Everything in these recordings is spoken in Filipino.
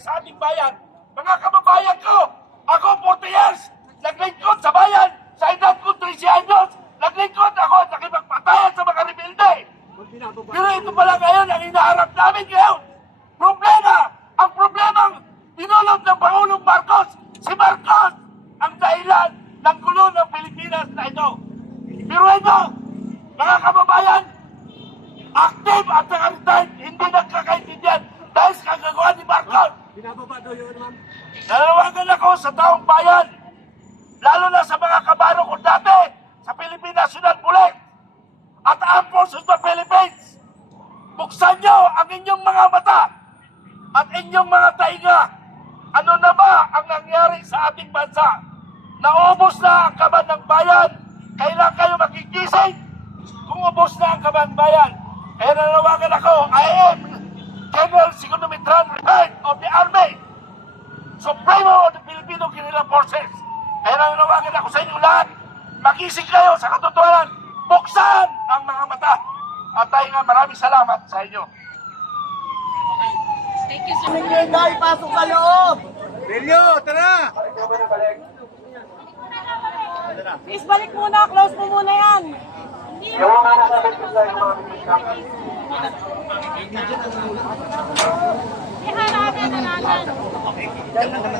sa ating bayan. Mga kababayan ko, ako 40 years, naglingkod sa bayan, sa edad ko 13 anyos, naglingkod ako at nakipagpatayan sa mga rebelde. Pero ito pala ngayon ang hinaharap namin ngayon. Problema! Ang problemang tinulog ng Pangulong Marcos, si Marcos, ang dahilan ng gulo ng Pilipinas na ito. Pero ito, mga kababayan, active at retired, hindi nagkakaintindihan dahil sa kagagawa ni Marcos. Nanawagan ako sa taong bayan, lalo na sa mga kabaro ko dati sa Philippine National Police at Armed Forces of the Philippines. Buksan nyo ang inyong mga mata at inyong mga tainga. Ano na ba ang nangyari sa ating bansa? Naubos na ang kaban ng bayan. Kailan kayo magigising kung ubos na ang kaban ng bayan? Kaya nanawagan ako, I am General Segundo Mitran, retired of the Army, Supremo of the Filipino Guerrilla Forces. Kaya nanawagan ako sa inyo lahat, magising kayo sa katotohanan, buksan ang mga mata. At tayo nga maraming salamat sa inyo. Thank you, sir. Dahil pasok sa loob! Belyo, tara! Please, balik muna. Close mo muna yan.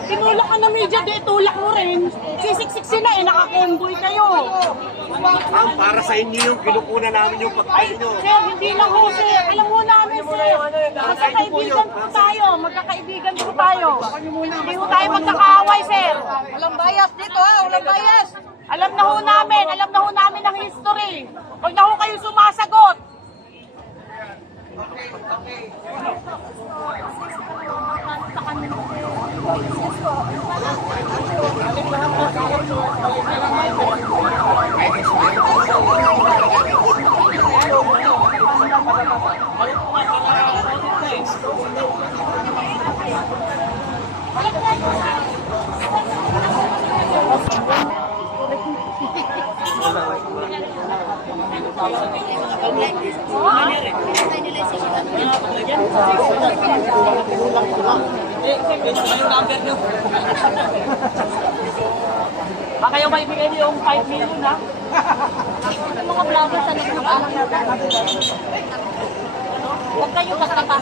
Tinulak ka ng media, di tulak mo rin. Sisiksik sila eh, nakakonvoy kayo. Ang para sa inyo yung kinukunan namin yung Ay, pagkain nyo. sir, hindi lang ho, sir. Alam mo namin, sir. Magkakaibigan po tayo. Magkakaibigan po tayo. Hindi ho tayo magkakaaway, sir. Walang bias dito, ha? Walang bias. Alam na ho namin ang history. Huwag na ho kayo sumasagot. Baka yung may bigay niyo yung 5 million, ha? Mga vloggers sa loob ng alam natin. Huwag kayo basta-basta.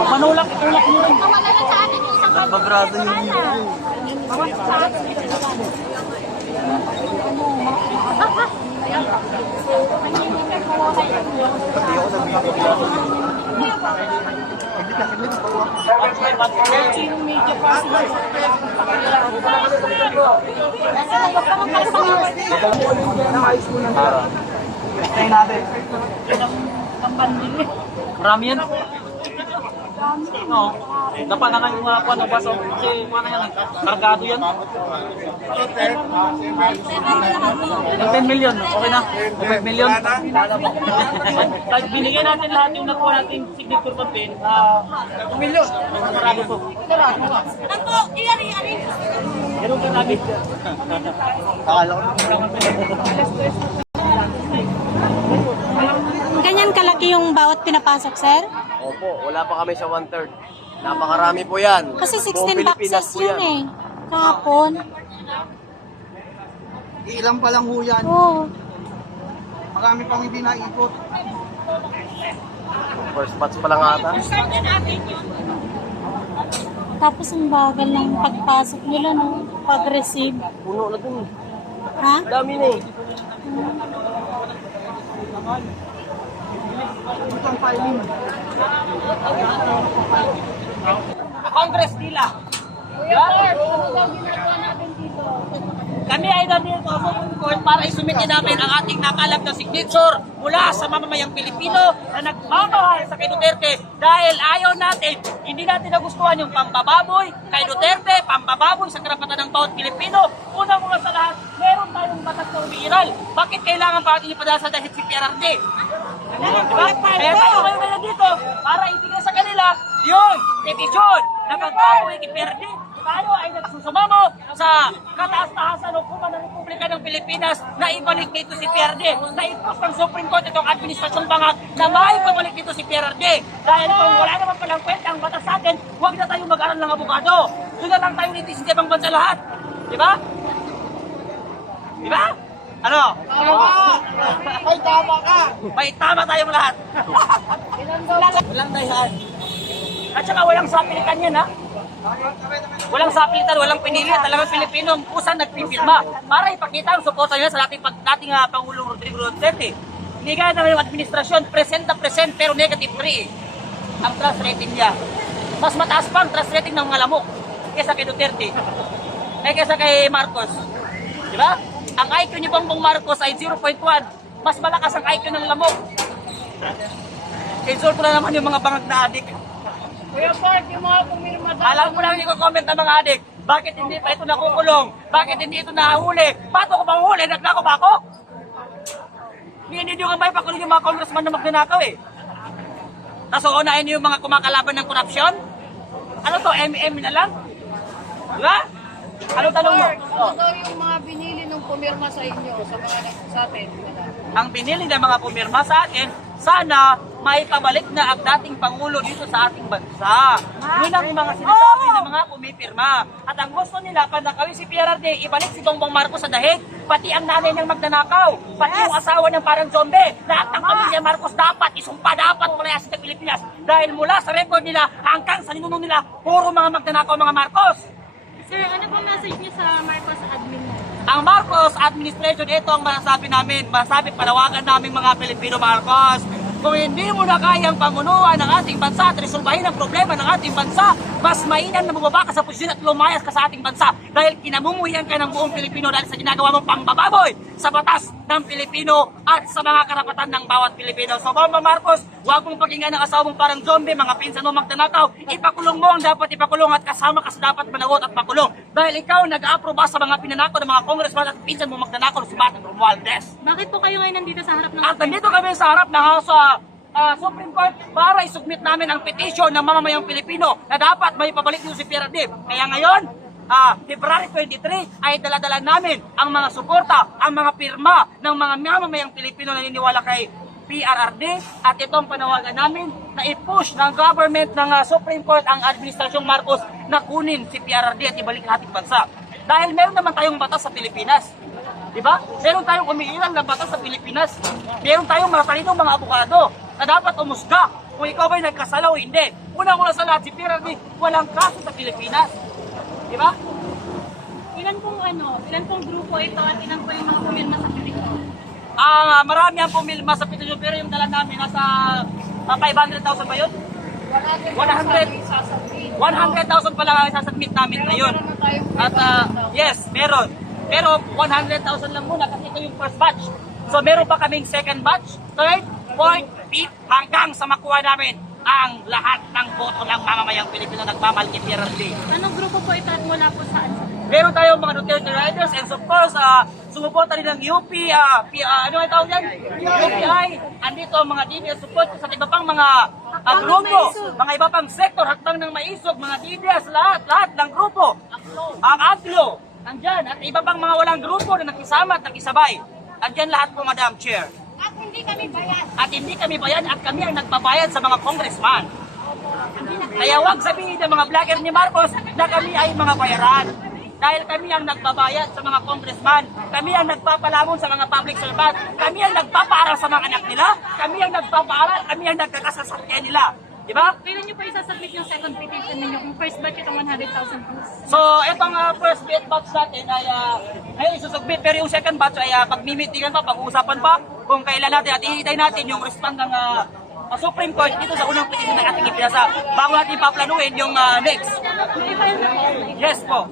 Manulak-ulak mo rin. Wala na sa atin yung isang Nagbagrado yung video. Bawat sa atin. Pati ako nag-video. Sinong media person? Tayo natin. Marami yan. No. Dapat na ngayong kuha ng baso. Kasi kuha na yan. Kargado yan. 10 million. Okay na. 5 million. Kahit binigyan natin lahat yung nakuha natin signature campaign. 2 million. Marami po. Ako, iyari-yari. Ganun ka namin. Akala ko. Ganyan kalaki yung bawat pinapasok, sir? Opo, wala pa kami sa 1/3. Napakarami po yan. Kasi Buong 16 Pilipinas boxes po yun eh. Kahapon. Ilang pa lang ho yan. Oo. Marami pang hindi naikot. First batch pa lang ata. Tapos ang bagal ng pagpasok nila, no? Pag-receive. Puno na dun. Ha? Dami na eh. Itong filing. Congress nila. Kami ay nandito sa Supreme Court para isumitin namin ang ating nakalap na signature mula sa mamamayang Pilipino na nagmamahal sa kay Duterte dahil ayaw natin, hindi natin nagustuhan yung pambababoy kay Duterte, pambababoy sa karapatan ng bawat Pilipino. Una-una sa lahat, meron tayong batas na umiiral. Bakit kailangan pa natin ipadasa dahil si PRRD? Diba? Kaya tayo ngayon dito para ibigay sa kanila yung petisyon na pagbaboy kay PRRD. tayo ay nagsusumamo sa kataas-taasan ng Hukuman ng Republika ng Pilipinas na ibalik dito si PRD. Na-impose ng Supreme Court itong administrasyong bangag na maipabalik dito si PRD. Dahil kung wala naman palang kwenta ang batas sa atin, huwag na tayong mag-aral ng abogado. Doon na lang tayo nitisin sa ibang bansa lahat. Di ba? Di ba? Ano? Ay, tama ka! May tama tayong lahat. Walang dahilan. At saka walang sapilitan yan, ha? Walang sapilitan, walang pinili. Talagang Pilipino ang kusang nagpipirma para ipakita ang suporta nila sa dating Pangulong Rodrigo Duterte. Hindi gaya naman yung administrasyon, present na present pero negative 3 ang trust rating niya. Mas mataas pa ang trust rating ng mga lamok kaysa kay Duterte. Kaysa kay Marcos. Di ba? Ang IQ ni Bongbong Marcos ay 0.1. Mas malakas ang IQ ng lamok. Insult ko na naman yung mga bangag na adik. Kuya Park, yung mga pumirma daw. Alam ko lang hindi ko comment ng mga adik. Bakit hindi pa ito nakukulong? Bakit hindi ito nahuli? Pato ko pang huli? Nagnako ba ako? Hindi nyo nga may pakulong yung mga congressman na magnanakaw eh. Tapos unahin nyo yung mga kumakalaban ng korupsyon? Ano to? MM na lang? Diba? Anong tanong mo? Ano daw yung mga binili nung pumirma sa inyo, sa mga sa atin? Ang binili ng mga pumirma sa atin, sana maipabalik na ang dating Pangulo dito sa ating bansa. Yun ang mga sinasabi ng mga pumipirma. At ang gusto nila, panakawin si PRD, ibalik si Bongbong Marcos sa dahig, pati ang nanay niyang magnanakaw, pati yung asawa niyang parang zombie. Lahat ng pamilya Marcos dapat, isumpa dapat palayasin sa Pilipinas. Dahil mula sa record nila hanggang sa ninunong nila, puro mga magnanakaw mga Marcos. Sir, ano po message niyo sa Marcos admin mo? Ang Marcos administration, ito ang masasabi namin, masasabi panawagan namin mga Pilipino Marcos. Kung hindi mo na kayang pamunuan ng ating bansa at resolbahin ang problema ng ating bansa, mas mainam na bumaba ka sa posisyon at lumayas ka sa ating bansa dahil kinamumuhian ka ng buong Pilipino dahil sa ginagawa mong pangbababoy sa batas ng Pilipino at sa mga karapatan ng bawat Pilipino. So Bongbong Marcos, huwag mong pakinggan ang asawa mong parang zombie, mga pinsan mo magnanakaw, ipakulong mo ang dapat ipakulong at kasama ka sa dapat manawot at pakulong. Dahil ikaw nag-aaproba sa mga pinanakaw ng mga congressman at pinsan mo magnanakaw si Martin Romualdez. Bakit po kayo ngayon nandito sa harap ng At nandito kami sa harap ng House Supreme Court para isubmit namin ang petition ng mamamayang Pilipino na dapat may pabalik dito si PRD. Kaya ngayon, February 23 ay daladala namin ang mga suporta, ang mga pirma ng mga mamamayang Pilipino na naniniwala kay PRRD at itong panawagan namin na i-push ng government ng Supreme Court ang Administrasyong Marcos na kunin si PRRD at ibalik sa ating bansa. Dahil meron naman tayong batas sa Pilipinas. Diba? Meron tayong umiiral na batas sa Pilipinas. Meron tayong matalinong mga abogado na dapat umusga kung ikaw ba'y nagkasala o hindi. Unang-una sa lahat, si PRRD walang kaso sa Pilipinas. Diba? ilan pong grupo ito at ilan po yung mga pumirma sa petition? Marami ang pumilma sa petition pero yung dala namin nasa 500,000 ba yun? 100,000 pa lang ang isasubmit namin ngayon. At yes, meron. Pero 100,000 lang muna kasi ito yung first batch. So meron pa kaming second batch, third, fourth, fifth, hanggang sa makuha namin ang lahat ng boto ng mamamayang Pilipino nagmamahal kay PRRD. Anong grupo po ito at mula po saan? Meron tayong mga Duterte Riders and of course, sumuporta rin ng UP, ano ang tawag yan? UPI, andito ang mga DDS support sa iba pang mga grupo, mga iba pang sektor, hakbang ng maisog, mga DDS, lahat ng grupo. Ang AGLO, andyan, at iba pang mga walang grupo na nakisama at nakisabay. Andyan lahat po, Madam Chair. At hindi kami bayad. At hindi kami bayad at kami ang nagbabayad sa mga congressman. Kaya huwag sabihin ng mga vlogger ni Marcos na kami ay mga bayaran. Dahil kami ang nagbabayad sa mga congressman, kami ang nagpapalamon sa mga public servant, kami ang nagpapaaral sa mga anak nila, kami ang nagpapaaral, kami ang nagkakasasakyan nila. Diba? Kailan niyo po isasubmit yung second petition ninyo kung first batch itong 100,000 pesos? So, itong first batch natin ay isusubmit, pero yung second batch ay pagmimitigan pa, pag-uusapan pa kung kailan natin at ihintay natin yung respond ng Supreme Court dito sa unang petition na ating ipinasa bago natin paplanuhin yung next. Yes po.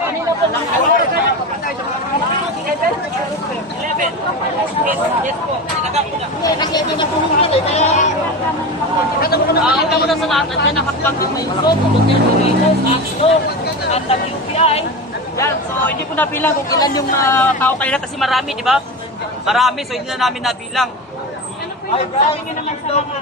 Kanina po ng 11. Yes po. Tinagap ko na. Ito mo na sa lahat. At yan nakapag ng ISO, Duterte Riders, AXO, at ang UPI. Yan. So, hindi ko nabilang kung ilan yung tao kanina kasi marami, di ba? Marami, so hindi na namin nabilang. Ano po yung sabi niyo naman sa mga...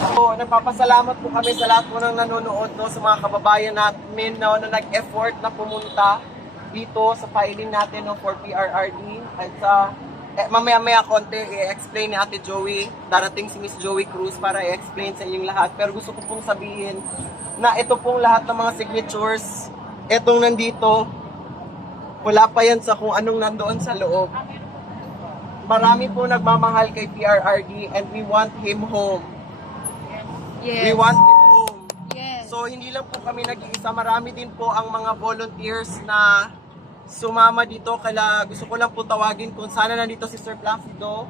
So, nagpapasalamat po kami sa lahat po ng nanonood, no, sa mga kababayan namin no, na nag-effort na pumunta dito sa filing natin no, for PRRD. At sa mamaya-maya konti, i-explain ni Ate Joey. Darating si Miss Joey Cruz para i-explain sa inyong lahat. Pero gusto ko pong sabihin na ito pong lahat ng mga signatures, etong nandito, wala pa yan sa kung anong nandoon sa loob. Marami po nagmamahal kay PRRD and we want him home. We want him home. So hindi lang po kami nag-iisa, marami din po ang mga volunteers na sumama dito. Kaya gusto ko lang po tawagin kung sana nandito si Sir Placido.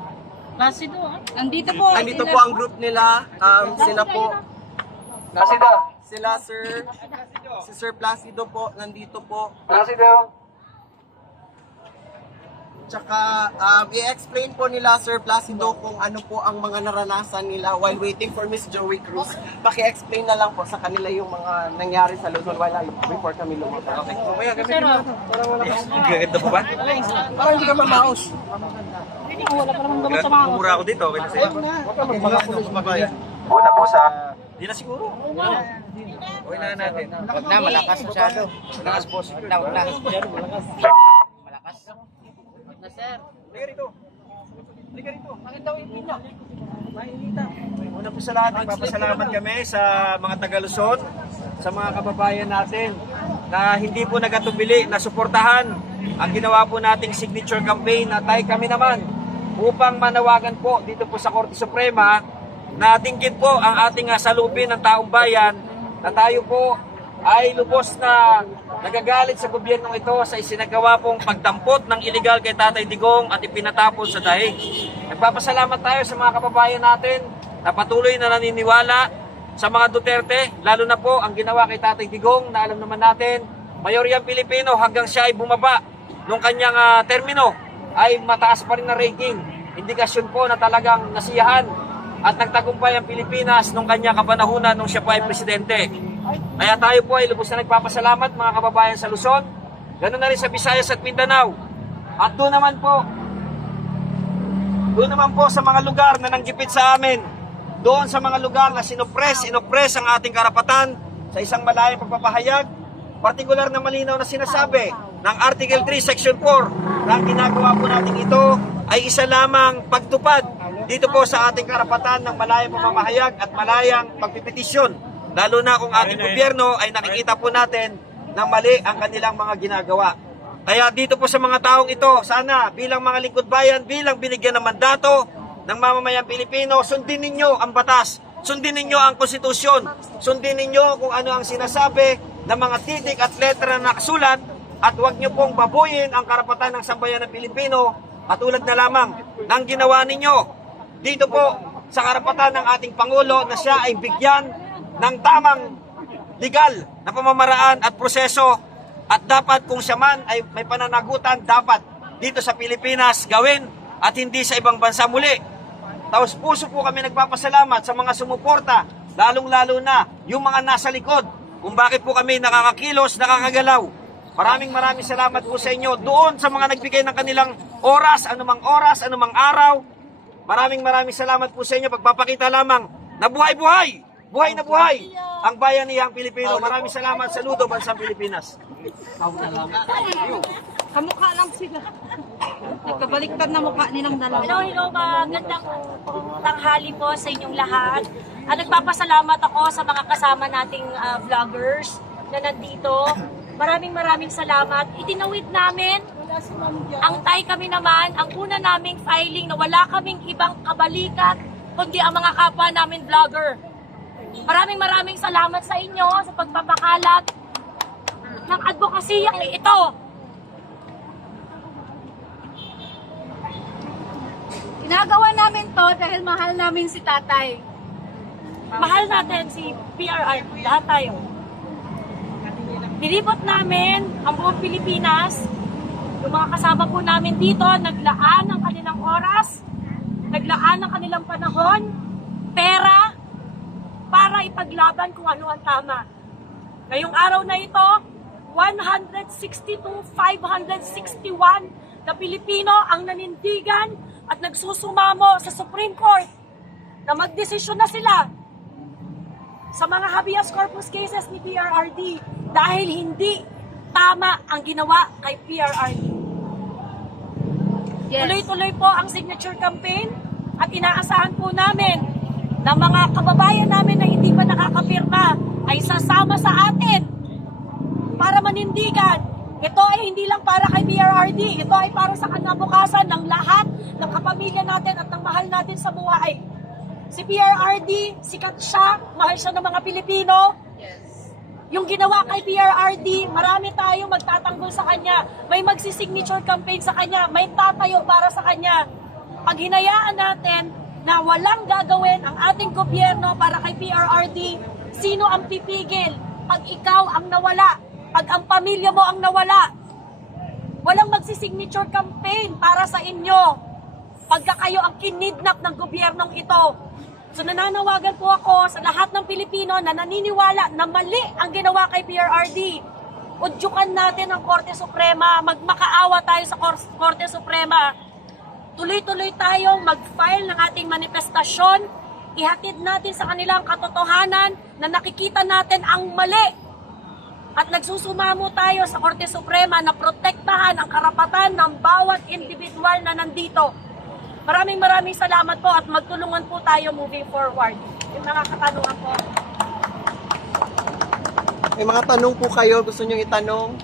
Nandito po. Nandito po ang group nila. Sila po. Sila Sir. Si Sir Placido po, nandito po. Tsaka i-explain po nila Sir Placido kung ano po ang mga naranasan nila while waiting for Miss Joey Cruz. Paki-explain na lang po sa kanila yung mga nangyari sa Luzon before kami lumunta. Okay. Mamaya gamitin mo. Gaganda po ba? Parang hindi ka mamaos. Wala pa naman gamot sa mga... Mura ako dito, okay na sa'yo. Una po sa... Hindi na siguro. Okay na natin. Huwag na, malakas masyado. Malakas po. Huwag na. Malakas. Halika rito. Halika rito. Bakit daw inita? Mainita. Una po sa lahat, nagpapasalamat kami sa mga taga-Luzon, sa mga kababayan natin na hindi po nagatubili na suportahan ang ginawa po nating signature campaign na tayo kami naman upang manawagan po dito po sa Korte Suprema na dinggit po ang ating salubin ng taong bayan na tayo po ay lubos na nagagalit sa gobyernong ito sa isinagawa pong pagdampot ng iligal kay Tatay Digong at ipinatapon sa dahig. Nagpapasalamat tayo sa mga kababayan natin na patuloy na naniniwala sa mga Duterte, lalo na po ang ginawa kay Tatay Digong na alam naman natin, mayoryang Pilipino hanggang siya ay bumaba nung kanyang termino ay mataas pa rin na ranking. Indikasyon po na talagang nasiyahan at nagtagumpay ang Pilipinas nung kanyang kapanahunan nung siya po ay presidente. Kaya tayo po ay lubos na nagpapasalamat mga kababayan sa Luzon, ganoon na rin sa Visayas at Mindanao. At doon naman po sa mga lugar na nanggipit sa amin, doon sa mga lugar na inoppress ang ating karapatan sa isang malayang pagpapahayag, partikular na malinaw na sinasabi ng Article 3, Section 4, na ang ginagawa po natin ito ay isa lamang pagtupad dito po sa ating karapatan ng malayang pamamahayag at malayang pagpipetisyon. Lalo na kung ating gobyerno ay nakikita po natin na mali ang kanilang mga ginagawa. Kaya dito po sa mga taong ito, sana bilang mga lingkod bayan, bilang binigyan ng mandato ng mamamayang Pilipino, sundin ninyo ang batas, sundin ninyo ang konstitusyon, sundin ninyo kung ano ang sinasabi ng mga titik at letra na nakasulat at huwag nyo pong babuyin ang karapatan ng sambayan ng Pilipino katulad na lamang ng ginawa ninyo dito po sa karapatan ng ating Pangulo na siya ay bigyan ng tamang legal na pamamaraan at proseso at dapat kung siya man ay may pananagutan dapat dito sa Pilipinas gawin at hindi sa ibang bansa muli. Taos puso po kami nagpapasalamat sa mga sumuporta, lalong-lalo na yung mga nasa likod kung bakit po kami nakakakilos, nakakagalaw. Maraming salamat po sa inyo doon sa mga nagbigay ng kanilang oras, anumang araw. Maraming salamat po sa inyo. Pagpapakita lamang na buhay-buhay, buhay na buhay ang bayanihang Pilipino. Maraming salamat. Saludo, Bansang Pilipinas. Kamukha lang sila. Nagkabaliktad na mukha nilang dalawa. Hello, magandang tanghali po sa inyong lahat. Nagpapasalamat ako sa mga kasama nating vloggers na nandito. Maraming salamat. Itinawid namin ang tay kami naman, ang una naming filing na wala kaming ibang kabalikat kundi ang mga kapwa namin vlogger. Maraming salamat sa inyo sa pagpapakalat ng advokasiyang ito. Ginagawa namin to dahil mahal namin si tatay. Mahal natin si PRR, lahat tayo. Nilibot namin ang buong Pilipinas. Yung mga kasama po namin dito, naglaan ng kanilang oras, naglaan ng kanilang panahon, pera, para ipaglaban kung ano ang tama. Ngayong araw na ito, 162,561 na Pilipino ang nanindigan at nagsusumamo sa Supreme Court na magdesisyon na sila sa mga habeas corpus cases ni PRRD dahil hindi tama ang ginawa kay PRRD. Tuloy-tuloy po ang signature campaign at inaasahan po namin na mga kababayan namin na hindi pa nakakapirma ay sasama sa atin para manindigan. Ito ay hindi lang para kay PRRD, ito ay para sa kinabukasan ng lahat ng kapamilya natin at ng mahal natin sa buhay. Si PRRD, sikat siya, mahal siya ng mga Pilipino. Yung ginawa kay PRRD, marami tayong magtatanggol sa kanya. May magsisignature campaign sa kanya, may tatayo para sa kanya. Pag hinayaan natin na walang gagawin ang ating gobyerno para kay PRRD, sino ang pipigil? Pag ikaw ang nawala, pag ang pamilya mo ang nawala, walang magsisignature campaign para sa inyo pagka kayo ang kinidnap ng gobyernong ito. So nananawagan po ako sa lahat ng Pilipino na naniniwala na mali ang ginawa kay PRRD. Udyukan natin ang Korte Suprema, magmakaawa tayo sa Korte Suprema. Tuloy-tuloy tayong mag-file ng ating manifestasyon. Ihatid natin sa kanilang katotohanan na nakikita natin ang mali. At nagsusumamo tayo sa Korte Suprema na protektahan ang karapatan ng bawat individual na nandito. Maraming salamat po at magtulungan po tayo moving forward. Yung mga katanungan po. May mga tanong po kayo, gusto nyo itanong?